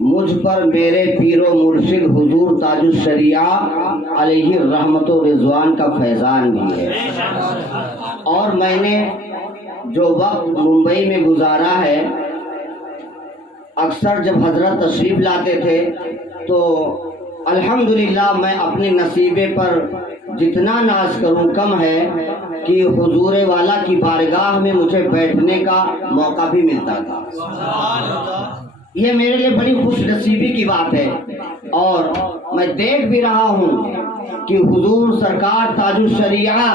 مجھ پر میرے پیر و مرشد حضور تاج الشریعہ علیہ رحمت و رضوان کا فیضان بھی ہے۔ اور میں نے جو وقت ممبئی میں گزارا ہے، اکثر جب حضرت تشریف لاتے تھے تو الحمدللہ میں اپنے نصیبے پر جتنا ناز کروں کم ہے کہ حضور والا کی بارگاہ میں مجھے بیٹھنے کا موقع بھی ملتا تھا۔ یہ میرے لیے بڑی خوش نصیبی کی بات ہے، اور میں دیکھ بھی رہا ہوں کہ حضور سرکار تاج الشریعہ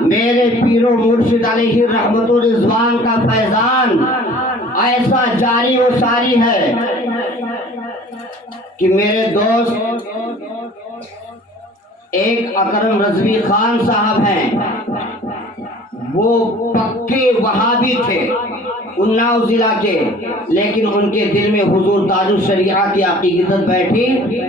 میرے پیر و مرشد علیہ رحمت و رضوان کا فیضان ایسا جاری و ساری ہے کہ میرے دوست ایک اکرم رضوی خان صاحب ہیں، وہ پکے وہابی تھے اناؤ ضلع کے، لیکن ان کے دل میں حضور تاج الشریعہ کی عقیدت بیٹھی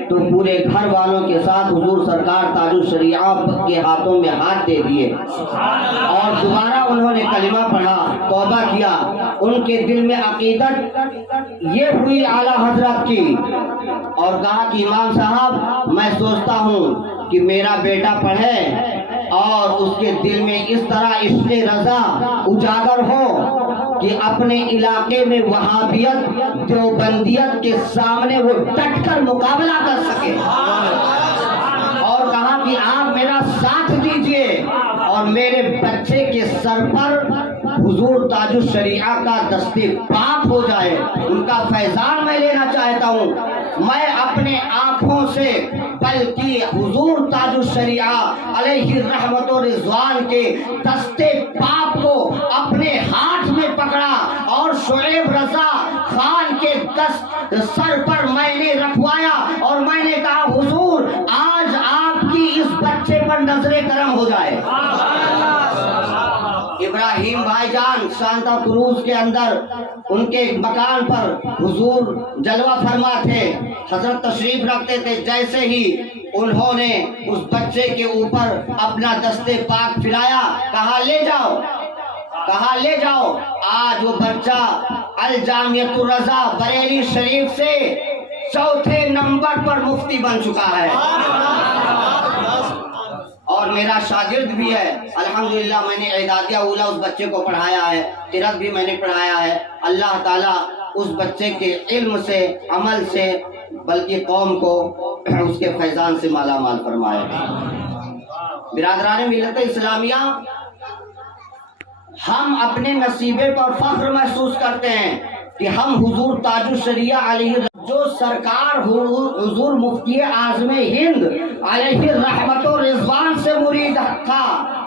تو پورے گھر والوں کے ساتھ حضور سرکار تاج الشریعہ کے ہاتھوں میں ہاتھ دے دیے، اور دوبارہ انہوں نے کلمہ پڑھا، توبہ کیا۔ ان کے دل میں عقیدت یہ ہوئی اعلیٰ حضرت کی، اور کہا کہ امام صاحب میں سوچتا ہوں کہ میرا بیٹا پڑھے اور اس کے دل میں اس طرح عشق رضا اجاگر ہو کہ اپنے علاقے میں وہابیت دیوبندیت کے سامنے وہ ڈٹ کر مقابلہ کر سکے، اور کہا کہ آپ میرا ساتھ دیجئے اور میرے بچے کے سر پر حضور تاج الشریعہ کا دست پاک ہو جائے، ان کا فیضان میں لینا چاہتا ہوں۔ میں اپنے آنکھوں سے بلکہ حضور تاج الشریعہ علیہ رحمت و رضوان کے دست پاک کو اپنے ہاتھ میں پکڑا، اور شعیب رضا خان کے سر پر میں نے رکھوایا، اور میں نے کہا حضور آج آپ کی اس بچے پر نظر کرم ہو جائے۔ ابراہیم بھائی جان سانتا کروز کے اندر ان کے مکان پر حضور جلوہ فرما تھے، حضرت تشریف رکھتے تھے، جیسے ہی انہوں نے اس بچے کے اوپر اپنا دست پاک پھیلایا، کہا لے جاؤ، کہا لے جاؤ۔ آج وہ بچہ الجامعۃ الرضا بریلی شریف سے چوتھے نمبر پر مفتی بن چکا ہے، اور میرا شاگرد بھی ہے الحمدللہ۔ میں نے اعدادیہ اولیٰ اس بچے کو پڑھایا ہے، قرأت بھی میں نے پڑھایا ہے۔ اللہ تعالیٰ اس بچے کے علم سے، عمل سے، بلکہ قوم کو اس کے فیضان سے مالا مال فرمائے۔ برادران ملت اسلامیہ، ہم اپنے نصیبے پر فخر محسوس کرتے ہیں کہ ہم حضور تاج الشریعہ علیہ جو سرکار حضور مفتی اعظم ہند علیہ رحمت و رضوان سے مرید تھا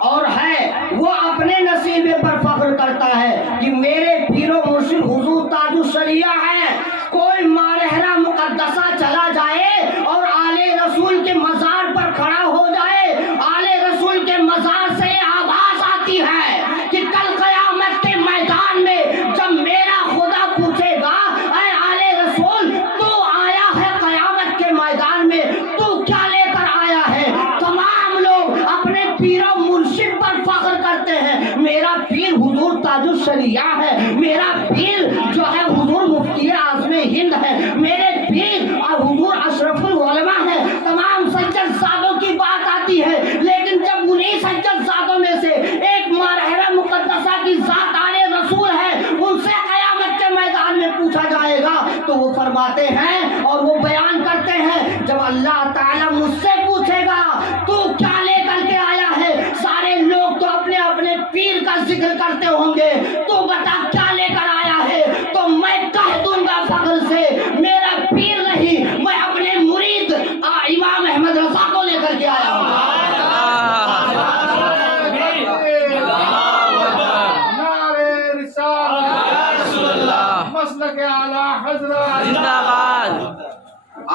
اور ہے، وہ اپنے نصیبے پر فخر کرتا ہے کہ میرے پیر و مرشد حضور تاج الشریعہ ہے۔ کوئی مالہرہ مقدسہ چلا جائے اور آلِ رسول کے مزار پر کھڑا ہو جائے، آلِ رسول کے مزار سے آواز آتی ہے کہ کل قیامت کے میدان میں جب میرا خدا پوچھے گا اے آلِ رسول تو آیا ہے قیامت کے میدان میں، تو کیا لے کر آیا ہے؟ تمام لوگ اپنے پیر و مرشد پر فخر کرتے ہیں، میرا پیر حضور تاج الشریعہ ہے، میرا پیر جو ہے حضور مفتی اعظم ہند ہے، میرے پیر اور حضور اشرف العلماء ہے۔ تمام سجد زادوں کی بات آتی ہے، لیکن جب انہی سجد زادوں میں سے ایک مالہرہ مقدسہ کی ذات آلِ رسول ہے، ان سے قیامت کے میدان میں پوچھا جائے گا تو وہ فرماتے ہیں اور وہ بیان کرتے ہیں، جب اللہ تعالیٰ مجھ سے پوچھے گا تو کیا لے کر کے آیا ہے، سارے لوگ تو اپنے اپنے پیر کا ذکر کرتے ہوں گے، تو بتا کیا لے کر آیا ہے؟ تو میں کہہ دوں گا فخر سے میرا پیر نہیں، میں اپنے مرید امام احمد رضا کو لے کر کے آیا ہوں۔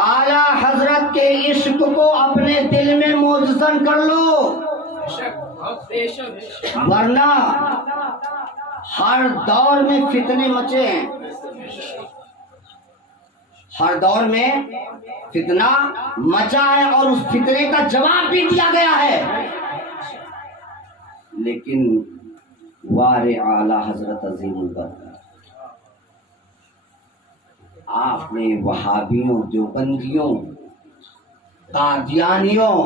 اعلیٰ حضرت کے عشق کو اپنے دل میں موجزن کر لو، ورنہ ہر دور میں فتنے مچے ہیں، ہر دور میں فتنہ مچا ہے اور اس فتنے کا جواب بھی دیا گیا ہے، لیکن وار اعلیٰ حضرت عظیم البرکت آپ نے وہابیوں، دیوبندیوں، قادیانیوں،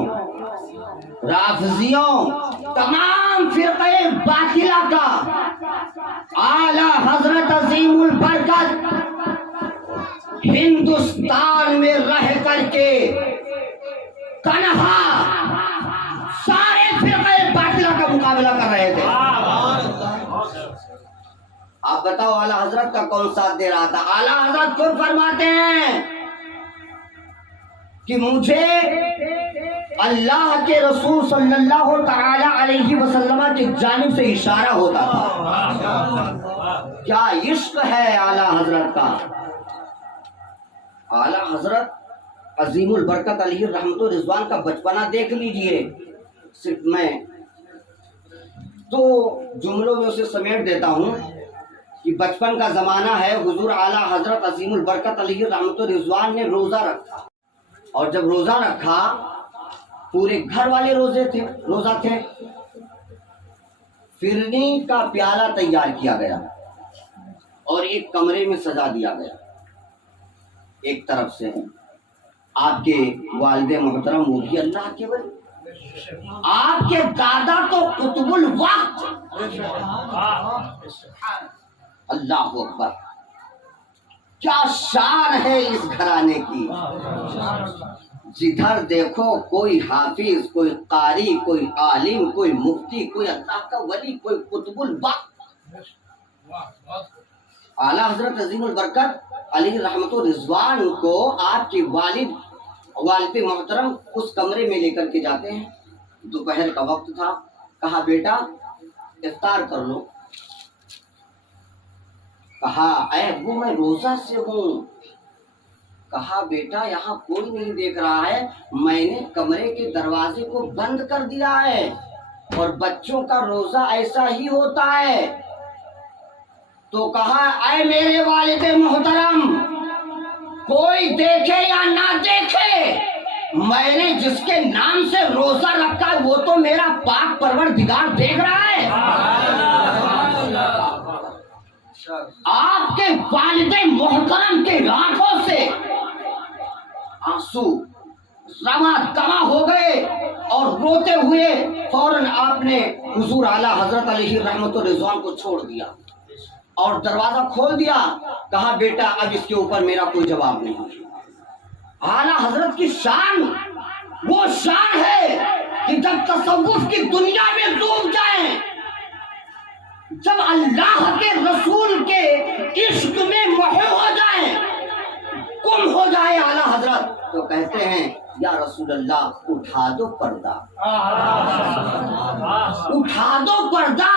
رافضیوں، تمام فرقے باطلہ کا اعلی حضرت عظیم البرکت ہندوستان میں رہ کر کے تنہا سارے فرقے باطلہ کا مقابلہ کر رہے تھے. آپ بتاؤ اعلیٰ حضرت کا کون ساتھ دے رہا تھا؟ اعلیٰ حضرت خود فرماتے ہیں کہ مجھے اللہ کے رسول صلی اللہ تعالی علیہ وسلم کی جانب سے اشارہ ہوتا تھا. کیا عشق ہے اعلیٰ حضرت کا. اعلیٰ حضرت عظیم البرکت علیہ رحمت و رضوان کا بچپنا دیکھ لیجئے. صرف میں دو جملوں میں اسے سمیٹ دیتا ہوں کہ بچپن کا زمانہ ہے. حضور اعلیٰ حضرت عظیم البرکت علیہ رحمت و رضوان نے روزہ رکھا، اور جب روزہ رکھا پورے گھر والے روزہ تھے. فرنی کا پیالہ تیار کیا گیا اور ایک کمرے میں سجا دیا گیا. ایک طرف سے آپ کے والد محترم وہ بھی اللہ کے ولی، آپ کے دادا تو قطب الوقت. اللہ اکبر، کیا شان ہے اس گھرانے کی. جدھر دیکھو کوئی حافظ، کوئی قاری، کوئی عالم، کوئی مفتی، کوئی اللہ کا ولی، کوئی قطب الوقت. اعلیٰ حضرت عظیم البرکت علیہ رحمت و رضوان کو آپ کے والد محترم اس کمرے میں لے کر کے جاتے ہیں. دوپہر کا وقت تھا. کہا بیٹا افطار کر لو. کہا اے ابو میں روزہ سے ہوں. کہا بیٹا یہاں کوئی نہیں دیکھ رہا ہے، میں نے کمرے کے دروازے کو بند کر دیا ہے، اور بچوں کا روزہ ایسا ہی ہوتا ہے. تو کہا اے میرے والد محترم، کوئی دیکھے یا نہ دیکھے، میں نے جس کے نام سے روزہ رکھا ہے وہ تو میرا پاک پروردگار دیکھ رہا ہے. آپ کے والد محترم کے آنکھوں سے آنسو رواں دواں ہو گئے، اور روتے ہوئے فوراً آپ نے حضور اعلیٰ حضرت علیہ رحمت و رضوان کو چھوڑ دیا اور دروازہ کھول دیا. کہا بیٹا اب اس کے اوپر میرا کوئی جواب نہیں. اعلیٰ حضرت کی شان وہ شان ہے کہ جب تصوف کی دنیا میں ڈوب جائیں، جب اللہ کے رسول کے عشق میں محو ہو جائیں، گم ہو جائے اعلیٰ حضرت، تو کہتے ہیں یا رسول اللہ اٹھا دو پردہ، اٹھا دو پردہ،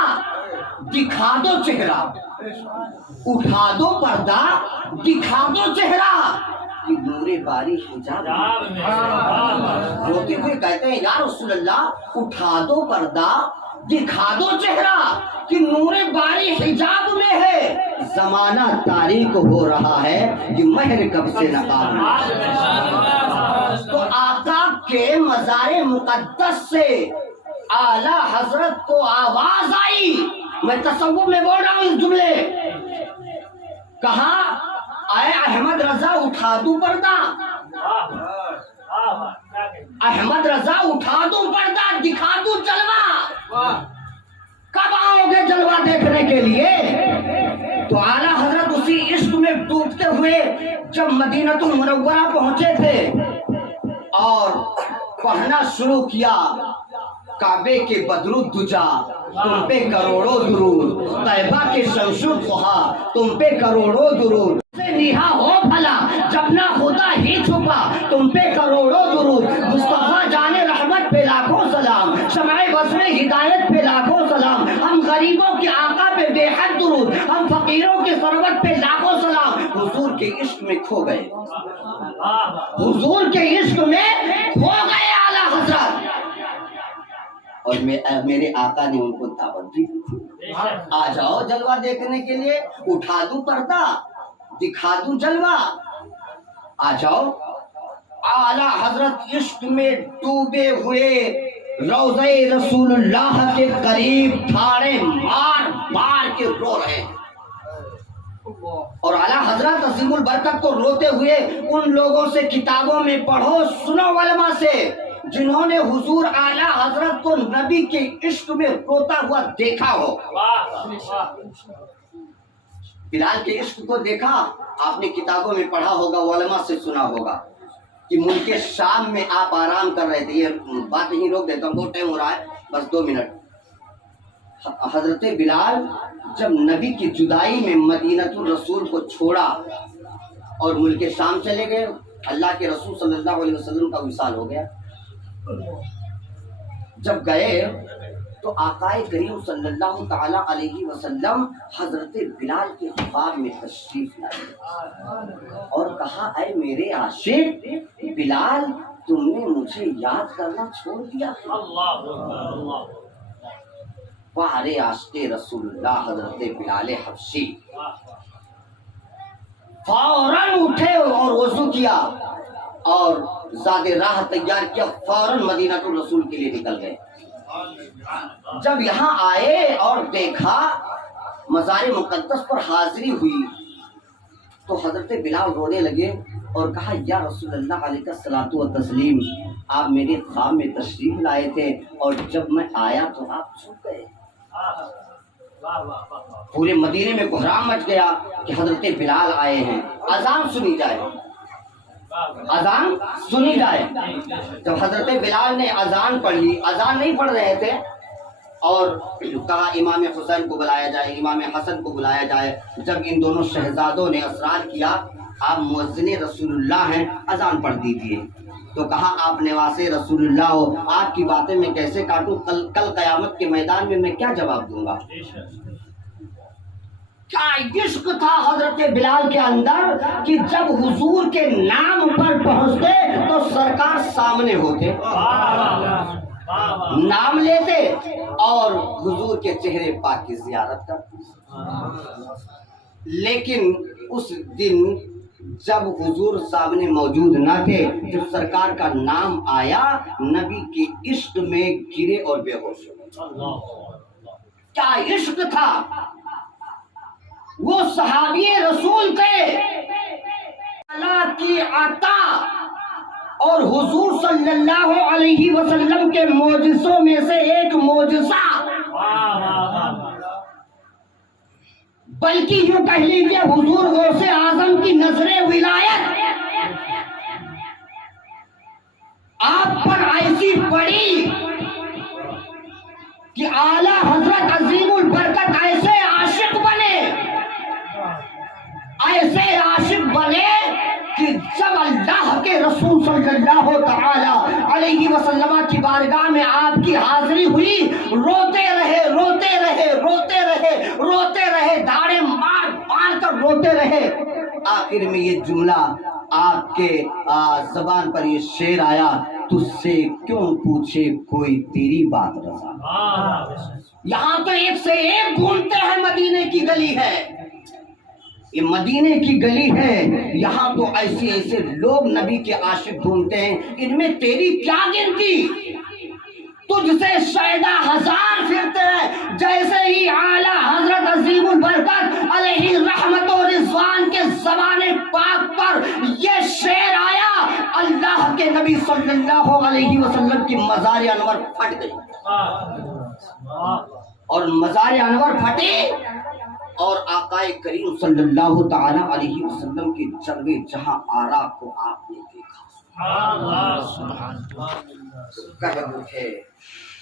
دکھا دو چہرہ. اٹھا دو پردہ، دکھا دو چہرہ، کہ نور باری حجاب. روتے ہوئے کہتے ہیں یا رسول اللہ اٹھا دو پردہ، دکھا دو چہرہ، کہ نور باری حجاب میں ہے. زمانہ تاریک ہو رہا ہے کہ مہر کب سے نقاب میں. تو آقا کے مزار مقدس سے اعلیٰ حضرت کو آواز آئی. میں تصوف میں بول رہا ہوں اس جملے. کہا اے احمد رضا اٹھا دوں پردہ، احمد رضا اٹھا دوں پردہ، دکھا دوں جلوہ. کب آؤ گے جلوہ دیکھنے کے لیے؟ تو اعلیٰ حضرت اسی عشق میں ڈوبتے ہوئے جب مدینہ المنورہ پہنچے تھے اور پڑھنا شروع کیا کعبے کے بدر الدجا تم پہ کروڑوں درود، طیبہ کے شمس الضحیٰ تم پہ کروڑوں درود، سے نیہا ہو بھلا جب نہ خدا ہی چھپا تم پہ کروڑوں درود. مصطفیٰ جان رحمت پہ لاکھوں سلام، شمع بزم ہدایت پہ لاکھوں سلام. ہم غریبوں کے آقا پہ بے حد درود، ہم فقیروں کے سرورت پہ لاکھوں سلام. حضور کے عشق میں کھو گئے، حضور کے عشق میں کھو گئے اعلیٰ حضرت. اور میرے آقا نے ان کو دعوت دی، آ جاؤ جلوہ دیکھنے کے لیے. اٹھا دوں پردہ، دکھا دوں جلوہ، آ جاؤ. اعلیٰ حضرت عشق میں ڈوبے ہوئے روضہ رسول اللہ کے قریب تھاڑے مار مار کے رو رہے ہیں. اور اعلیٰ حضرت عظیم البرکت کو روتے ہوئے ان لوگوں سے کتابوں میں پڑھو، سنو علماء سے جنہوں نے حضور اعلیٰ حضرت کو نبی کے عشق میں روتا ہوا دیکھا ہو۔ بلال کے عشق کو دیکھا آپ نے، کتابوں میں پڑھا ہوگا، علماء سے سنا ہوگا کہ ملک شام میں آپ آرام کر رہے تھے۔ یہ بات یہیں روک دیتا ہوں، بہت ٹائم ہو رہا ہے، بس 2 منٹ۔ حضرت بلال جب نبی کی جدائی میں مدینہ الرسول کو چھوڑا اور ملک شام چلے گئے، اللہ کے رسول صلی اللہ علیہ وسلم کا وصال ہو گیا۔ جب گئے تو آقا کریم صلی اللہ تعالی علیہ وسلم حضرت بلال کے خواب میں تشریف لائے اور کہا، اے میرے عاشق بلال، تم نے مجھے یاد کرنا چھوڑ دیا۔ وارے عاشق رسول اللہ حضرت بلال حبشی فوراً اٹھے اور وضو کیا اور زاد راہ تیار کیا، فوراً مدینہ الرسول کے لیے نکل گئے۔ جب یہاں آئے اور دیکھا مزار مقدس پر حاضری ہوئی تو حضرت بلال رونے لگے اور کہا، یا رسول اللہ علیہ الصلوۃ والتسلیم، آپ میرے خواب میں تشریف لائے تھے اور جب میں آیا تو آپ چھپ گئے۔ پورے مدینے میں کوہرام مچ گیا کہ حضرت بلال آئے ہیں، اذان سنی جائے، اذان سنی جائے۔ جب حضرت بلال نے اذان پڑھی، اذان نہیں پڑھ رہے تھے، اور کہا امام حسین کو بلایا جائے، امام حسن کو بلایا جائے۔ جب ان دونوں شہزادوں نے اصرار کیا، آپ مؤذن رسول اللہ ہیں، اذان پڑھ دیجیے، تو کہا آپ نواز رسول اللہ ہو، آپ کی باتیں میں کیسے کاٹوں، کل قیامت کے میدان میں کیا جواب دوں گا۔ کیا عشق تھا حضرت بلال کے اندر کہ جب حضور کے نام پر پہنچتے تو سرکار سامنے ہوتے، نام لیتے اور حضور کے چہرے پاک کی زیارت کرتے۔ لیکن اس دن جب حضور سامنے موجود نہ تھے، جب سرکار کا نام آیا، نبی کے عشق میں گرے اور بے ہوش ہوئے۔ کیا عشق تھا، وہ صحابی رسول تھے، اللہ کی عطا اور حضور صلی اللہ علیہ وسلم کے معجزوں میں سے ایک معجزہ، بلکہ یوں کہہ لیجیے حضور غوث اعظم کی نظر ولایت آپ پر ایسی پڑی کہ اعلیٰ حضرت عظیم البرکت ایسے عاشق بنے، ایسے عاشق بنے کہ جب اللہ کے رسول صلی اللہ تعالی علیہ وسلم کی بارگاہ میں آپ کی حاضری ہوئی، روتے رہے روتے رہے روتے رہے روتے رہے، داڑیں مار مار کر روتے رہے۔ آخر میں یہ جملہ آپ کے زبان پر یہ شعر آیا، تجھ سے کیوں پوچھے کوئی تیری بات رضا۔ یہاں تو ایک سے ایک گھومتے ہیں، مدینے کی گلی ہے، یہ مدینے کی گلی ہے، یہاں تو ایسے ایسے لوگ نبی کے عاشق ڈھونڈتے ہیں، ان میں تیری کیا گنتی؟ تجھ سے شیدا ہزار پھرتے ہیں۔ جیسے ہی اعلیٰ حضرت عظیم البرکت علیہ رحمت و رضوان کے زبان پاک پر یہ شعر آیا، اللہ کے نبی صلی اللہ علیہ وسلم کی مزار انور پھٹ گئی، اور مزار انور پھٹی اور آقا کریم صلی اللہ تعالی علیہ وسلم کے جلوے جہاں آرا کو آپ نے دیکھا۔ کہہ اٹھے،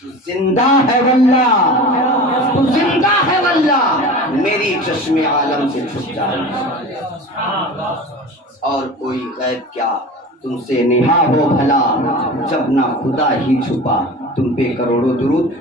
تو زندہ ہے واللہ، تو زندہ ہے واللہ، میری چشم عالم سے چھپ جائے، اور کوئی غیب کیا تم سے نہا ہو بھلا، جب نہ خدا ہی چھپا، تم پہ کروڑوں درود۔